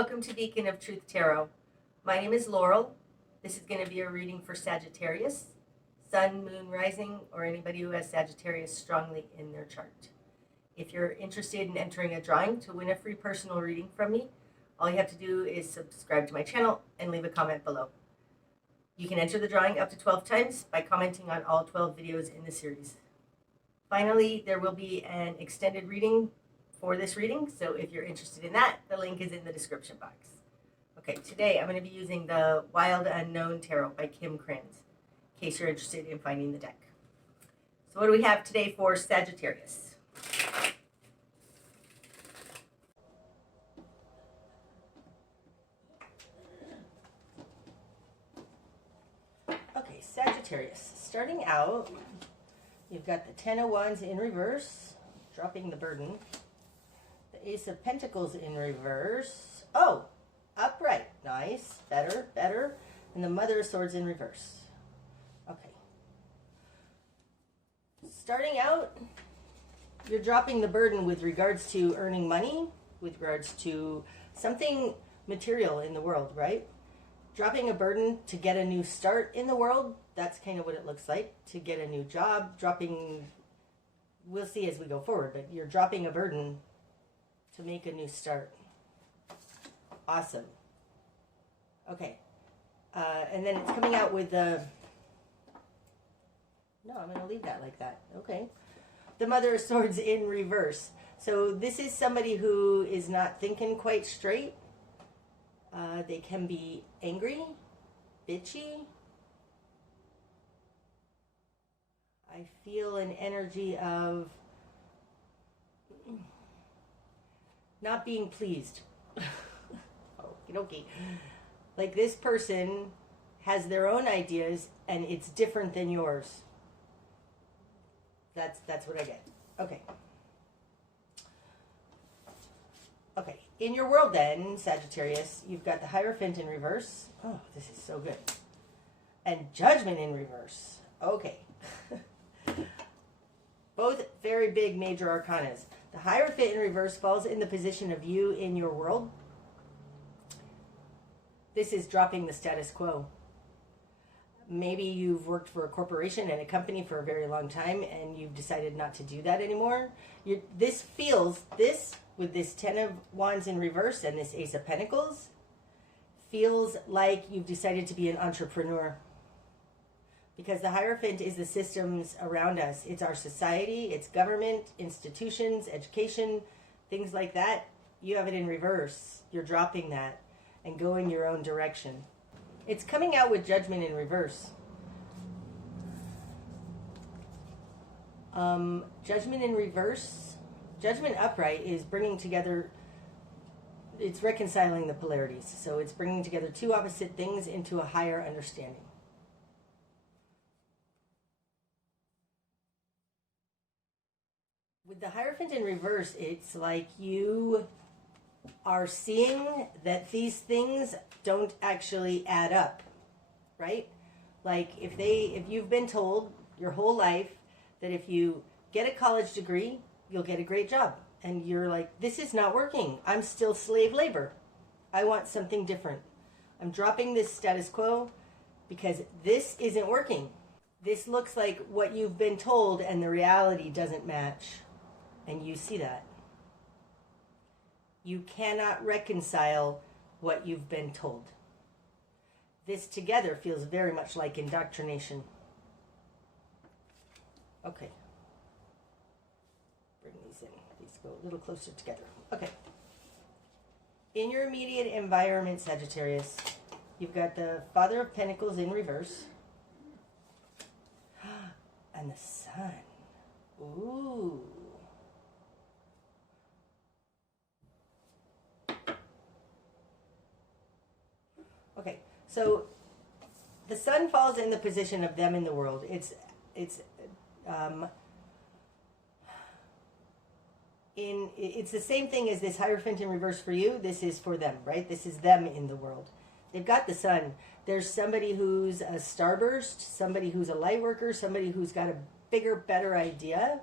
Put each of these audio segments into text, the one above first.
Welcome to Beacon of Truth Tarot. My name is Laurel. This is going to be a reading for Sagittarius, Sun, Moon, Rising, or anybody who has Sagittarius strongly in their chart. If you're interested in entering a drawing to win a free personal reading from me, all you have to do is subscribe to my channel and leave a comment below. You can enter the drawing up to 12 times by commenting on all 12 videos in the series. Finally, there will be an extended reading for this reading, so if you're interested in that, the link is in the description box. Okay, today I'm going to be using the Wild Unknown Tarot by Kim Kranz, in case you're interested in finding the deck. So what do we have today for Sagittarius? Okay, Sagittarius. Starting out, you've got the Ten of Wands in reverse, dropping the burden. The Ace of Pentacles in reverse. Oh, upright. Nice. Better, better. And the Mother of Swords in reverse. Okay. Starting out, you're dropping the burden with regards to earning money, with regards to something material in the world, right? Dropping a burden to get a new start in the world. That's kind of what it looks like. To get a new job, dropping, we'll see as we go forward, but you're dropping a burden to make a new start. Awesome. Okay. And then it's coming out with the... No, I'm going to leave that like that. Okay. The Mother of Swords in reverse. So this is somebody who is not thinking quite straight. They can be angry, bitchy. I feel an energy of not being pleased. Okay. Like this person has their own ideas and it's different than yours. That's what I get. Okay. Okay. In your world then, Sagittarius, you've got the Hierophant in reverse. Oh, this is so good. And Judgment in reverse. Okay. Both very big major arcanas. The Hierophant in reverse falls in the position of you in your world. This is dropping the status quo. Maybe you've worked for a corporation and a company for a very long time and you've decided not to do that anymore. This with this Ten of Wands in reverse and this Ace of Pentacles, feels like you've decided to be an entrepreneur. Because the Hierophant is the systems around us. It's our society, it's government, institutions, education, things like that. You have it in reverse. You're dropping that and going your own direction. It's coming out with Judgment in reverse. Judgment in reverse. Judgment upright is bringing together, it's reconciling the polarities. So it's bringing together two opposite things into a higher understanding. With the Hierophant in reverse, it's like you are seeing that these things don't actually add up, right? Like if you've been told your whole life that if you get a college degree, you'll get a great job. And you're like, this is not working. I'm still slave labor. I want something different. I'm dropping this status quo because this isn't working. This looks like what you've been told and the reality doesn't match. And you see that. You cannot reconcile what you've been told. This together feels very much like indoctrination. Okay. Bring these in. These go a little closer together. Okay. In your immediate environment, Sagittarius, you've got the Father of Pentacles in reverse. And the Sun. Ooh. Okay, so the Sun falls in the position of them in the world. It's the same thing as this Hierophant in reverse for you. This is for them, right? This is them in the world. They've got the Sun. There's somebody who's a starburst, somebody who's a light worker, somebody who's got a bigger, better idea.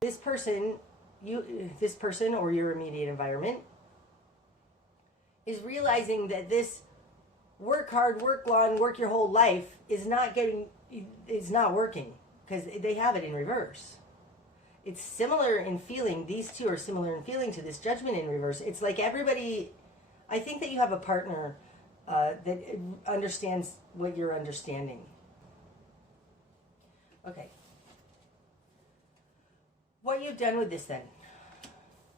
This person this person or your immediate environment is realizing that this work hard, work long, work your whole life is not working, because they have it in reverse. It's similar in feeling. These two are similar in feeling to this Judgment in reverse. It's like everybody, I think that you have a partner that understands what you're understanding. Okay. What you've done with this then?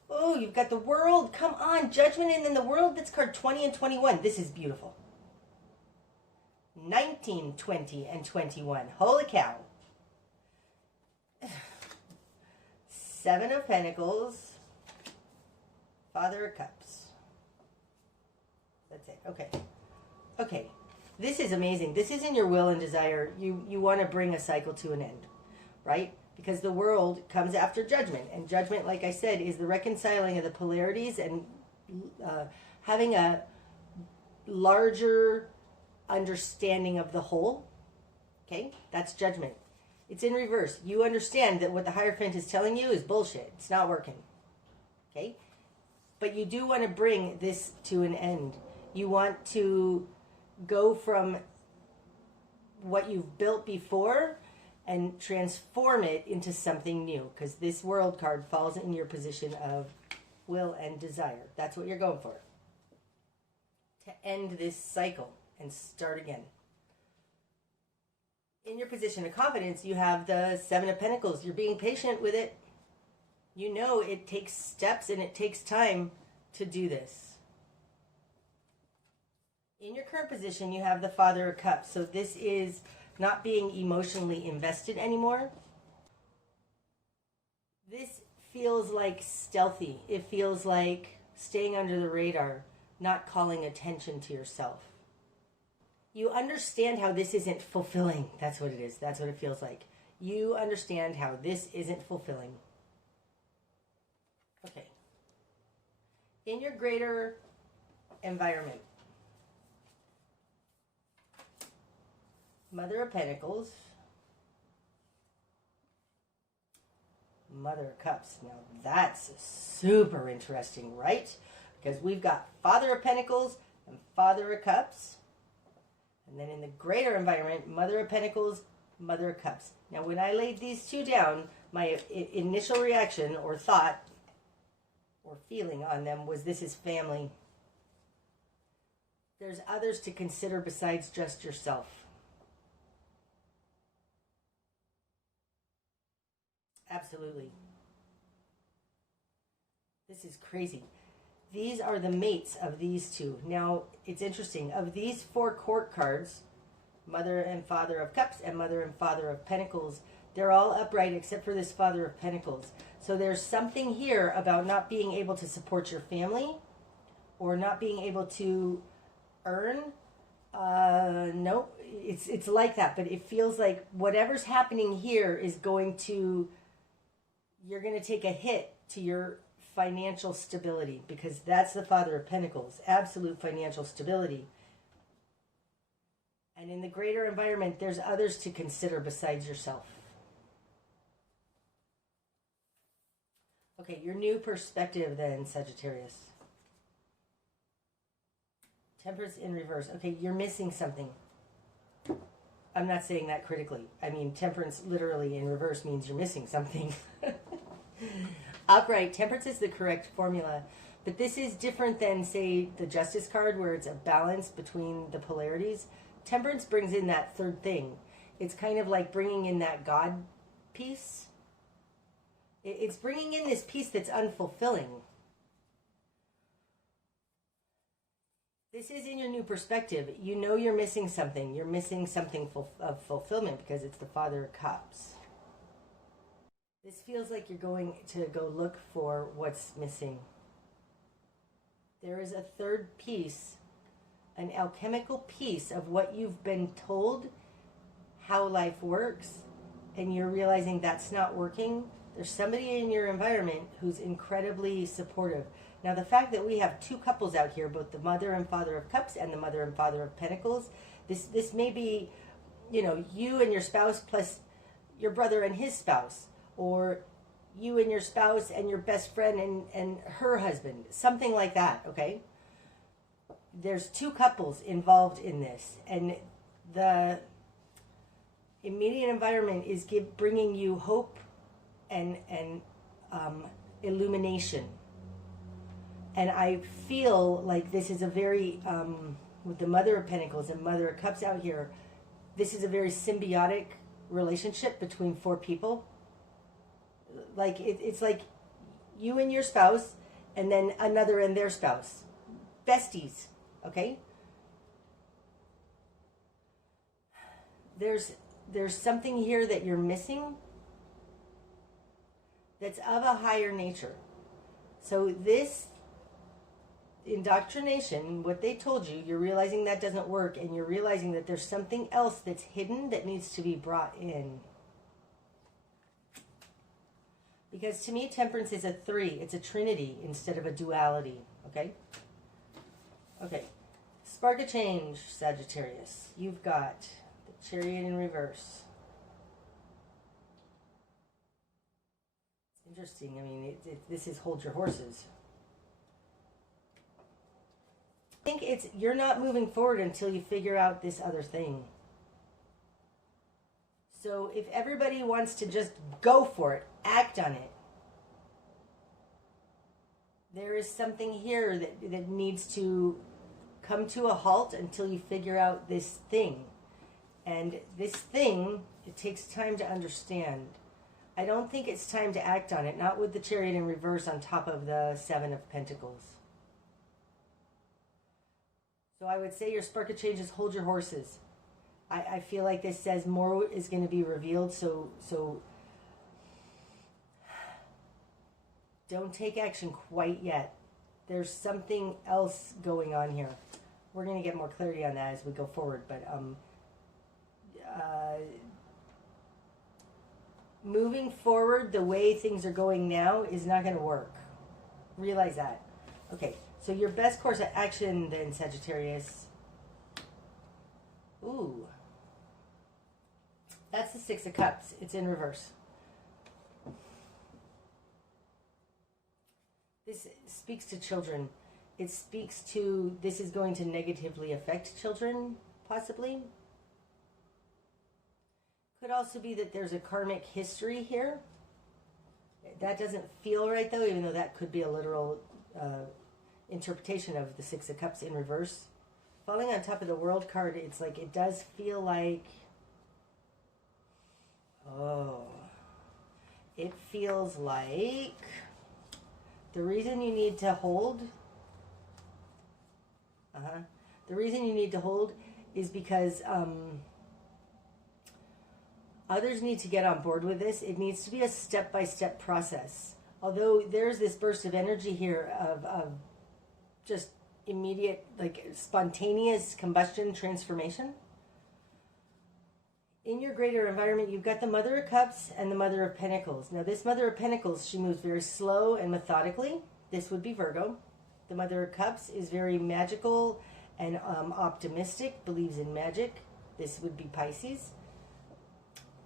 Oh, you've got the World. Come on, Judgment, and then the World. That's card 20 and 21. This is beautiful. 19, 20, and 21. Holy cow. 7 of Pentacles. Father of Cups. That's it. Okay. Okay. This is amazing. This is in your will and desire. You want to bring a cycle to an end, right? Because the World comes after Judgment. And Judgment, like I said, is the reconciling of the polarities and having a larger understanding of the whole. Okay? That's Judgment. It's in reverse. You understand that what the Hierophant is telling you is bullshit. It's not working. Okay? But you do want to bring this to an end. You want to go from what you've built before and transform it into something new, because this World card falls in your position of will and desire. That's what you're going for. To end this cycle and start again. In your position of confidence, you have the 7 of Pentacles. You're being patient with it. You know it takes steps and it takes time to do this. In your current position, you have the Father of Cups. So this is not being emotionally invested anymore. This feels like stealthy. It feels like staying under the radar, not calling attention to yourself. You understand how this isn't fulfilling. That's what it is. That's what it feels like. You understand how this isn't fulfilling. Okay. In your greater environment, Mother of Pentacles, Mother of Cups. Now that's super interesting, right? Because we've got Father of Pentacles and Father of Cups. And then in the greater environment, Mother of Pentacles, Mother of Cups. Now when I laid these two down, my initial reaction or thought or feeling on them was this is family. There's others to consider besides just yourself. Absolutely. This is crazy. These are the mates of these two. Now, it's interesting. Of these 4 court cards, Mother and Father of Cups and Mother and Father of Pentacles, they're all upright except for this Father of Pentacles. So there's something here about not being able to support your family or not being able to earn. No, it's like that. But it feels like whatever's happening here is going to... You're going to take a hit to your financial stability, because that's the Father of Pentacles, absolute financial stability. And in the greater environment, there's others to consider besides yourself. Okay, your new perspective then, Sagittarius. Temperance in reverse. Okay, you're missing something. I'm not saying that critically. I mean, temperance literally in reverse means you're missing something. Upright. Temperance is the correct formula. But this is different than, say, the Justice card, where it's a balance between the polarities. Temperance brings in that third thing. It's kind of like bringing in that God piece. It's bringing in this piece that's unfulfilling. This is in your new perspective. You know you're missing something. You're missing something of fulfillment because it's the Father of Cups. This feels like you're going to go look for what's missing. There is a third piece, an alchemical piece of what you've been told how life works, and you're realizing that's not working. There's somebody in your environment who's incredibly supportive. Now, the fact that we have 2 couples out here, both the Mother and Father of Cups and the Mother and Father of Pentacles, this may be, you know, you and your spouse plus your brother and his spouse, or you and your spouse and your best friend and her husband, something like that, okay? There's two couples involved in this, and the immediate environment is bringing you hope and illumination. And I feel like this is a very, with the Mother of Pentacles and Mother of Cups out here, this is a very symbiotic relationship between four people. Like, it's like you and your spouse, and then another and their spouse. Besties, okay? There's something here that you're missing that's of a higher nature. So this indoctrination, what they told you, you're realizing that doesn't work, and you're realizing that there's something else that's hidden that needs to be brought in. Because to me, temperance is a 3. It's a trinity instead of a duality, okay? Okay. Spark of change, Sagittarius. You've got the Chariot in reverse. It's interesting. I mean, this is hold your horses. I think it's, you're not moving forward until you figure out this other thing. So if everybody wants to just go for it, act on it, there is something here that needs to come to a halt until you figure out this thing. And this thing, it takes time to understand. I don't think it's time to act on it, not with the Chariot in reverse on top of the 7 of Pentacles. So I would say your spark of change is hold your horses. I feel like this says more is going to be revealed, so don't take action quite yet. There's something else going on here. We're going to get more clarity on that as we go forward, but moving forward the way things are going now is not going to work. Realize that. Okay, so your best course of action then, Sagittarius. Ooh. That's the 6 of Cups. It's in reverse. This speaks to children. It speaks to, this is going to negatively affect children, possibly. Could also be that there's a karmic history here. That doesn't feel right, though, even though that could be a literal interpretation of the 6 of Cups in reverse. Falling on top of the World card, it's like, it does feel like, oh, it feels like the reason you need to hold, the reason you need to hold is because others need to get on board with this. It needs to be a step-by-step process. Although there's this burst of energy here of just immediate, like spontaneous combustion transformation. In your greater environment, you've got the Mother of Cups and the Mother of Pentacles. Now, this Mother of Pentacles, she moves very slow and methodically. This would be Virgo. The Mother of Cups is very magical and optimistic, believes in magic. This would be Pisces.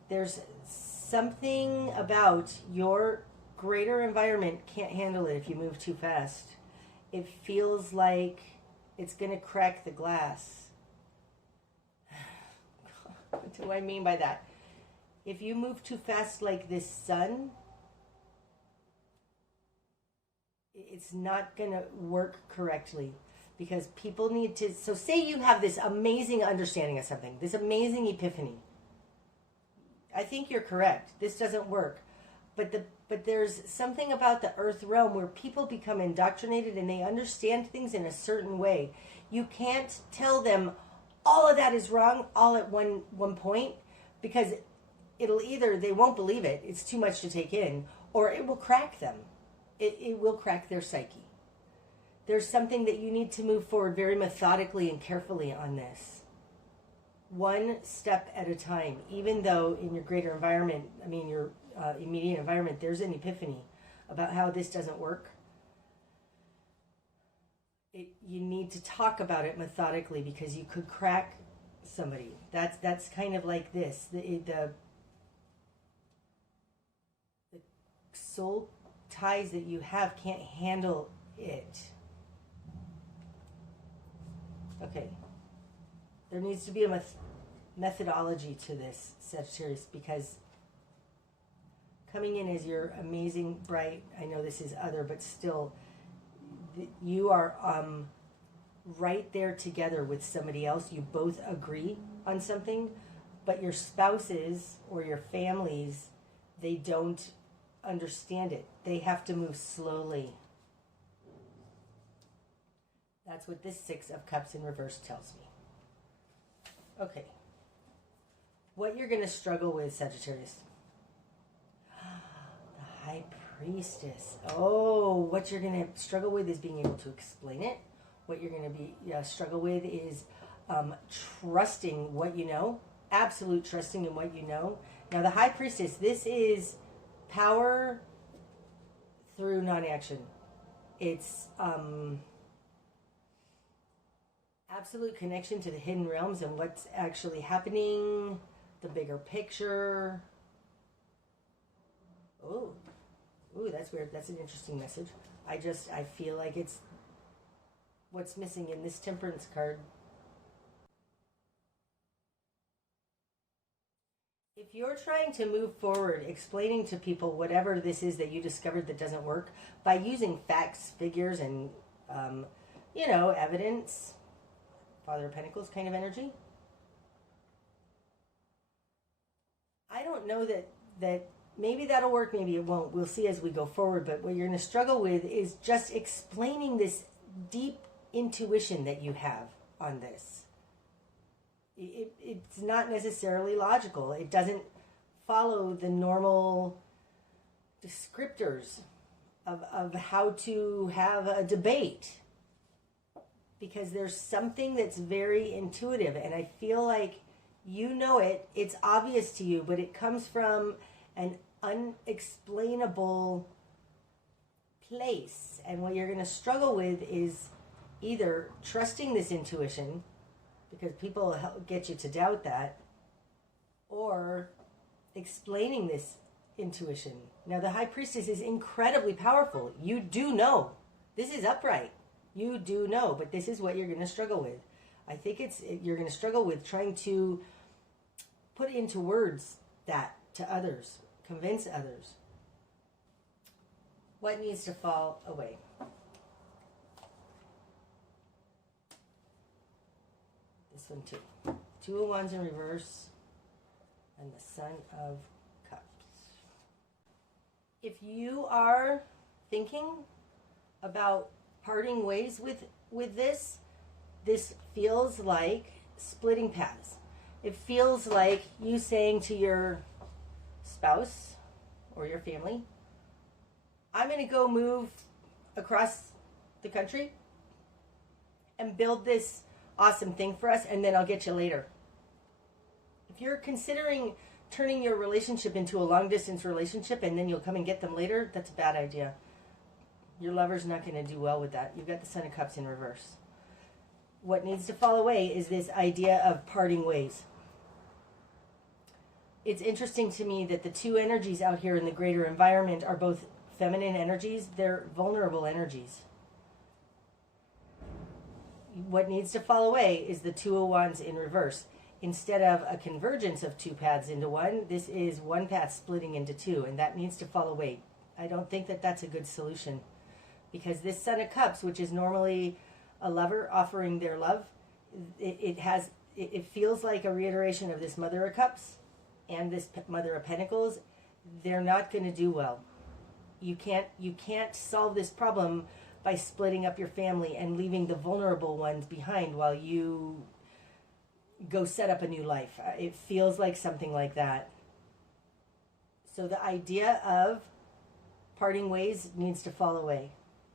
There's something about your greater environment can't handle it if you move too fast. It feels like it's going to crack the glass. What do I mean by that? If you move too fast like this sun, it's not going to work correctly because people need to... So say you have this amazing understanding of something, this amazing epiphany. I think you're correct. This doesn't work. But there's something about the earth realm where people become indoctrinated and they understand things in a certain way. You can't tell them all of that is wrong all at one point, because it'll either, they won't believe it, it's too much to take in, or it will crack them. It will crack their psyche. There's something that you need to move forward very methodically and carefully on this. One step at a time, even though in your greater environment, I mean your immediate environment, there's an epiphany about how this doesn't work. You need to talk about it methodically because you could crack somebody. That's kind of like this. soul ties that you have can't handle it. Okay. There needs to be a methodology to this, Sagittarius, because coming in as your amazing, bright, I know this is other, but still, you are right there together with somebody else. You both agree on something, but your spouses or your families, they don't understand it. They have to move slowly. That's what this Six of Cups in reverse tells me. Okay. What you're going to struggle with, Sagittarius. The High Priestess. Oh, what you're going to struggle with is being able to explain it. What you're going to be struggle with is trusting what you know. Absolute trusting in what you know. Now, the High Priestess, this is power through non-action. It's absolute connection to the hidden realms and what's actually happening, the bigger picture. Oh, ooh, that's weird. That's an interesting message. I feel like it's what's missing in this Temperance card. If you're trying to move forward, explaining to people whatever this is that you discovered that doesn't work by using facts, figures, and, evidence, Father of Pentacles kind of energy. I don't know that maybe that'll work, maybe it won't. We'll see as we go forward. But what you're going to struggle with is just explaining this deep intuition that you have on this. It's not necessarily logical. It doesn't follow the normal descriptors of how to have a debate. Because there's something that's very intuitive, and I feel like you know it, it's obvious to you, but it comes from an unexplainable place. And what you're going to struggle with is either trusting this intuition, because people get you to doubt that, or explaining this intuition. Now, the High Priestess is incredibly powerful. You do know. This is upright. You do know, but this is what you're going to struggle with. I think you're going to struggle with trying to put into words that to others, convince others. What needs to fall away? This one too. Two of Wands in reverse and the Son of Cups. If you are thinking about parting ways with this feels like splitting paths. It feels like you saying to your spouse or your family, I'm going to go move across the country and build this awesome thing for us, and then I'll get you later. If you're considering turning your relationship into a long distance relationship and then you'll come and get them later, that's a bad idea. Your lover's not going to do well with that. You've got the Son of Cups in reverse. What needs to fall away is this idea of parting ways. It's interesting to me that the two energies out here in the greater environment are both feminine energies. They're vulnerable energies. What needs to fall away is the Two of Wands in reverse. Instead of a convergence of two paths into one, this is one path splitting into two, and that needs to fall away. I don't think that that's a good solution. Because this Son of Cups, which is normally a lover offering their love, it feels like a reiteration of this Mother of Cups and this Mother of Pentacles. They're not going to do well. You can't solve this problem by splitting up your family and leaving the vulnerable ones behind while you go set up a new life. It feels like something like that. So the idea of parting ways needs to fall away.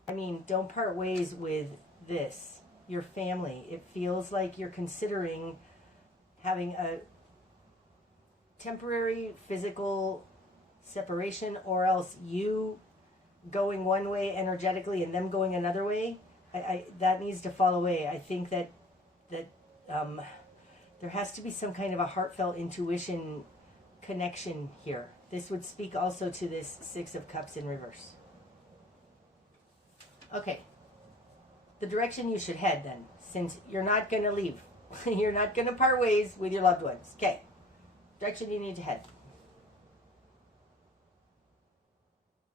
I mean, don't part ways with this, your family. It feels like you're considering having a temporary physical separation, or else you going one way energetically and them going another way. That needs to fall away. I think that there has to be some kind of a heartfelt intuition connection here. This would speak also to this Six of Cups in reverse. Okay. The direction you should head then, since you're not going to leave. You're not going to part ways with your loved ones. Okay. Direction you need to head.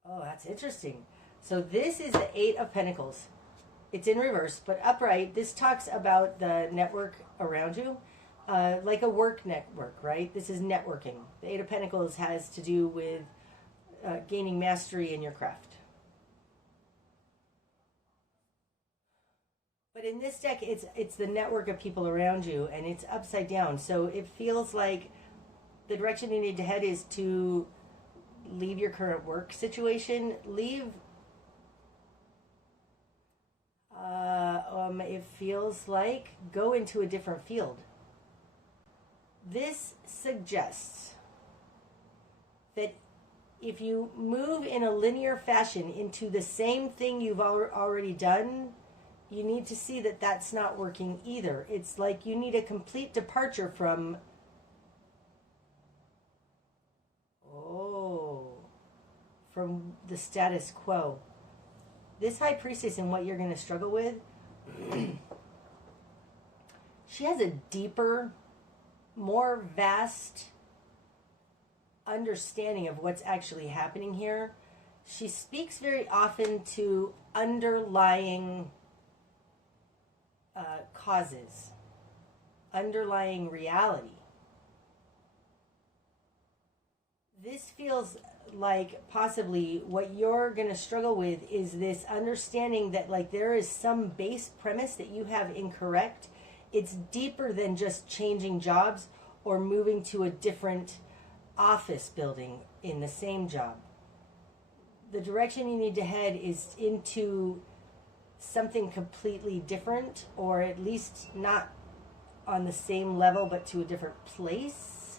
Oh, that's interesting. So this is the Eight of Pentacles. It's in reverse, but upright. This talks about the network around you, like a work network, right? This is networking. The Eight of Pentacles has to do with gaining mastery in your craft. But in this deck, it's the network of people around you, and it's upside down. So it feels like the direction you need to head is to leave your current work situation. It feels like go into a different field. This suggests that if you move in a linear fashion into the same thing you've already done, you need to see that that's not working either. It's like you need a complete departure from the status quo. This High Priestess and what you're going to struggle with, she has a deeper, more vast understanding of what's actually happening here. She speaks very often to underlying causes, underlying reality. This feels like possibly what you're going to struggle with is this understanding that like there is some base premise that you have incorrect. It's deeper than just changing jobs or moving to a different office building in the same job. The direction you need to head is into something completely different, or at least not on the same level but to a different place.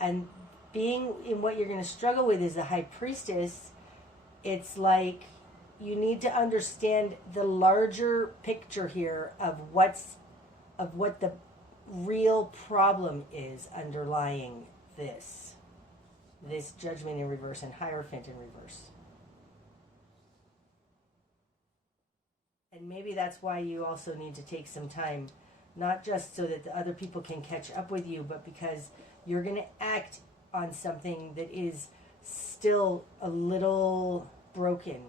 And being in what you're going to struggle with is a High Priestess, it's like you need to understand the larger picture here of what the real problem is underlying this Judgment in reverse and Hierophant in reverse. And maybe that's why you also need to take some time, not just so that the other people can catch up with you, but because you're going to act on something that is still a little broken.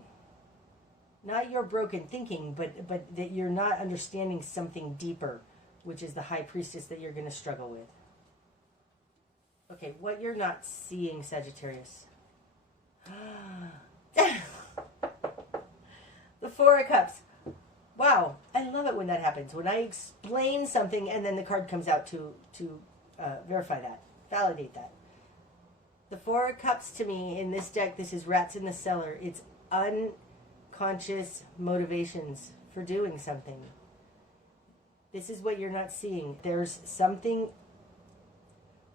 Not your broken thinking, but that you're not understanding something deeper, which is the High Priestess that you're going to struggle with. Okay, what you're not seeing, Sagittarius. The Four of Cups. Wow, I love it when that happens. When I explain something and then the card comes out to verify that, validate that. The Four of Cups to me in this deck, this is Rats in the Cellar. It's unconscious motivations for doing something. This is what you're not seeing. There's something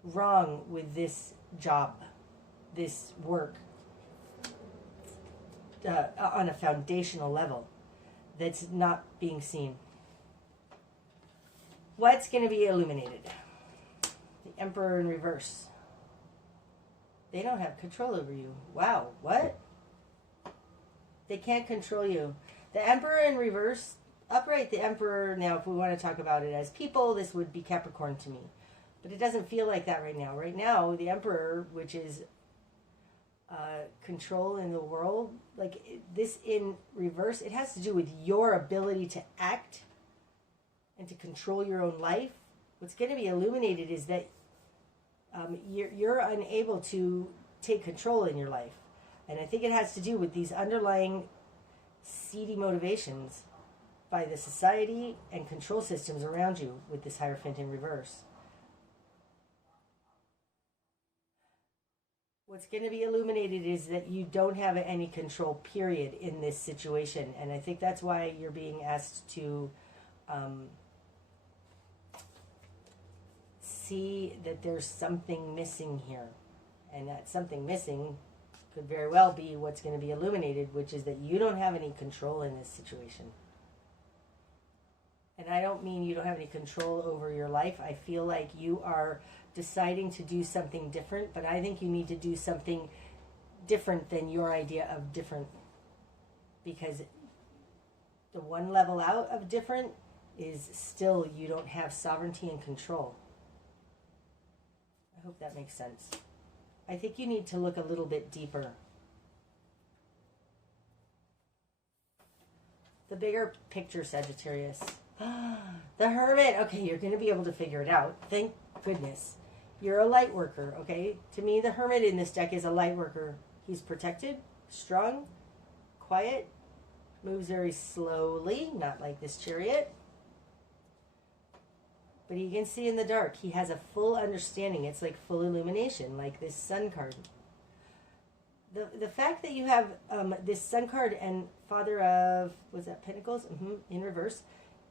wrong with this job, this work, on a foundational level that's not being seen. What's going to be illuminated? The Emperor in reverse. They don't have control over you. Wow, what? They can't control you. The Emperor in reverse, upright, the Emperor, now if we want to talk about it as people, this would be Capricorn to me. But it doesn't feel like that right now. Right now, the Emperor, which is control in the world, like this in reverse, it has to do with your ability to act and to control your own life. What's going to be illuminated is that you're unable to take control in your life. And I think it has to do with these underlying seedy motivations by the society and control systems around you with this Hierophant in reverse. What's going to be illuminated is that you don't have any control, period, in this situation. And I think that's why you're being asked to see that there's something missing here. And that something missing could very well be what's going to be illuminated, which is that you don't have any control in this situation. And I don't mean you don't have any control over your life. I feel like you are deciding to do something different, but I think you need to do something different than your idea of different, because the one level out of different is still you don't have sovereignty and control. I hope that makes sense. I think you need to look a little bit deeper. The bigger picture, Sagittarius. The Hermit. Okay, you're going to be able to figure it out. Thank goodness. You're a light worker, okay? To me, the Hermit in this deck is a light worker. He's protected, strong, quiet, moves very slowly, not like this Chariot. But you can see in the dark, he has a full understanding. It's like full illumination, like this Sun card. The fact that you have this Sun card and Father of, was that Pentacles? In reverse,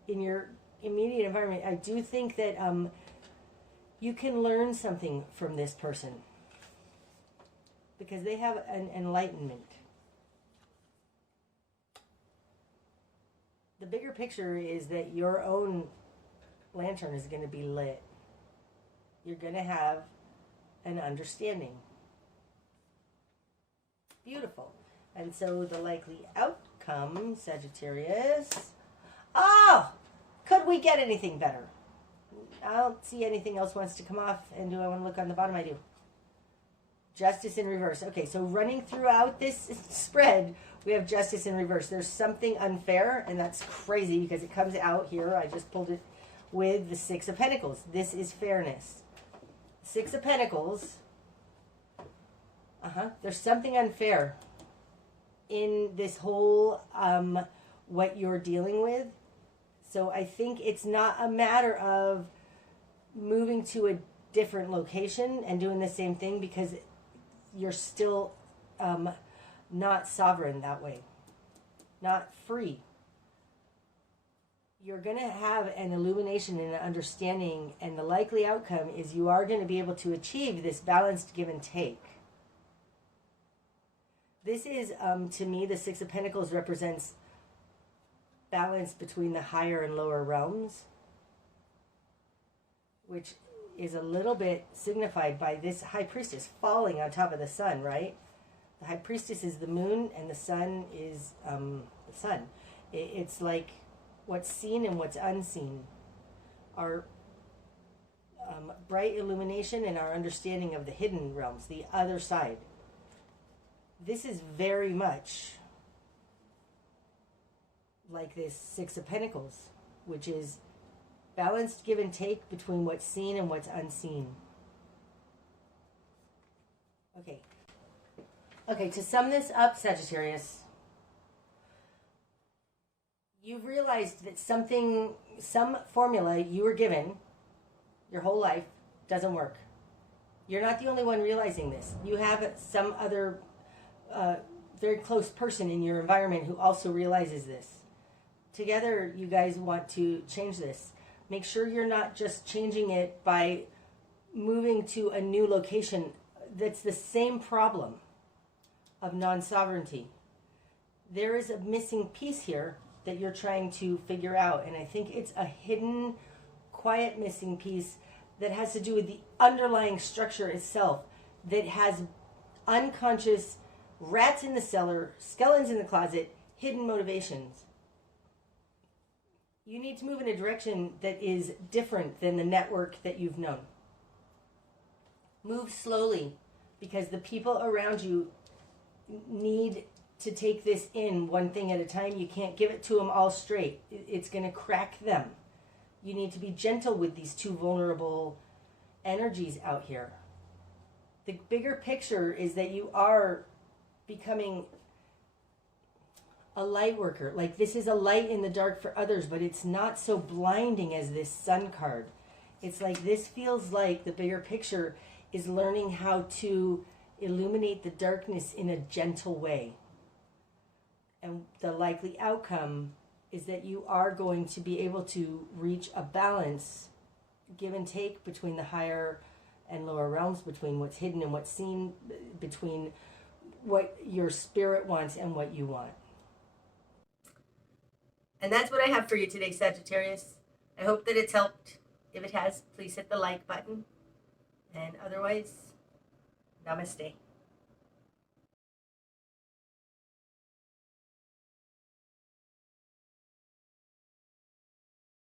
in your immediate environment, I do think that you can learn something from this person, because they have an enlightenment. The bigger picture is that your own lantern is going to be lit. You're going to have an understanding. Beautiful. And so the likely outcome, Sagittarius. Oh! Could we get anything better? I don't see anything else wants to come off. And do I want to look on the bottom? I do. Justice in reverse. Okay, so running throughout this spread, we have justice in reverse. There's something unfair, and that's crazy because it comes out here. I just pulled it with the Six of Pentacles. This is fairness. Six of Pentacles. There's something unfair in this whole what you're dealing with. So I think it's not a matter of moving to a different location and doing the same thing, because you're still not sovereign that way, not free. You're going to have an illumination and an understanding, and the likely outcome is you are going to be able to achieve this balanced give and take. This is, to me, the Six of Pentacles represents balance between the higher and lower realms, which is a little bit signified by this High Priestess falling on top of the Sun, right? The High Priestess is the moon, and the Sun is the sun. It's like what's seen and what's unseen. Our bright illumination and our understanding of the hidden realms, the other side. This is very much like this Six of Pentacles, which is balanced give and take between what's seen and what's unseen. Okay, to sum this up, Sagittarius, you've realized that some formula you were given your whole life doesn't work. You're not the only one realizing this. You have some other very close person in your environment who also realizes this. Together, you guys want to change this. Make sure you're not just changing it by moving to a new location that's the same problem of non-sovereignty. There is a missing piece here that you're trying to figure out, and I think it's a hidden, quiet missing piece that has to do with the underlying structure itself, that has unconscious rats in the cellar, skeletons in the closet, hidden motivations. You need to move in a direction that is different than the network that you've known. Move slowly, because the people around you need to take this in one thing at a time. You can't give it to them all straight. It's going to crack them. You need to be gentle with these two vulnerable energies out here. The bigger picture is that you are becoming a light worker. Like, this is a light in the dark for others, but it's not so blinding as this Sun card. It's like, this feels like the bigger picture is learning how to illuminate the darkness in a gentle way. And the likely outcome is that you are going to be able to reach a balance, give and take, between the higher and lower realms, between what's hidden and what's seen, between what your spirit wants and what you want. And that's what I have for you today, Sagittarius. I hope that it's helped. If it has, please hit the like button. And otherwise, namaste.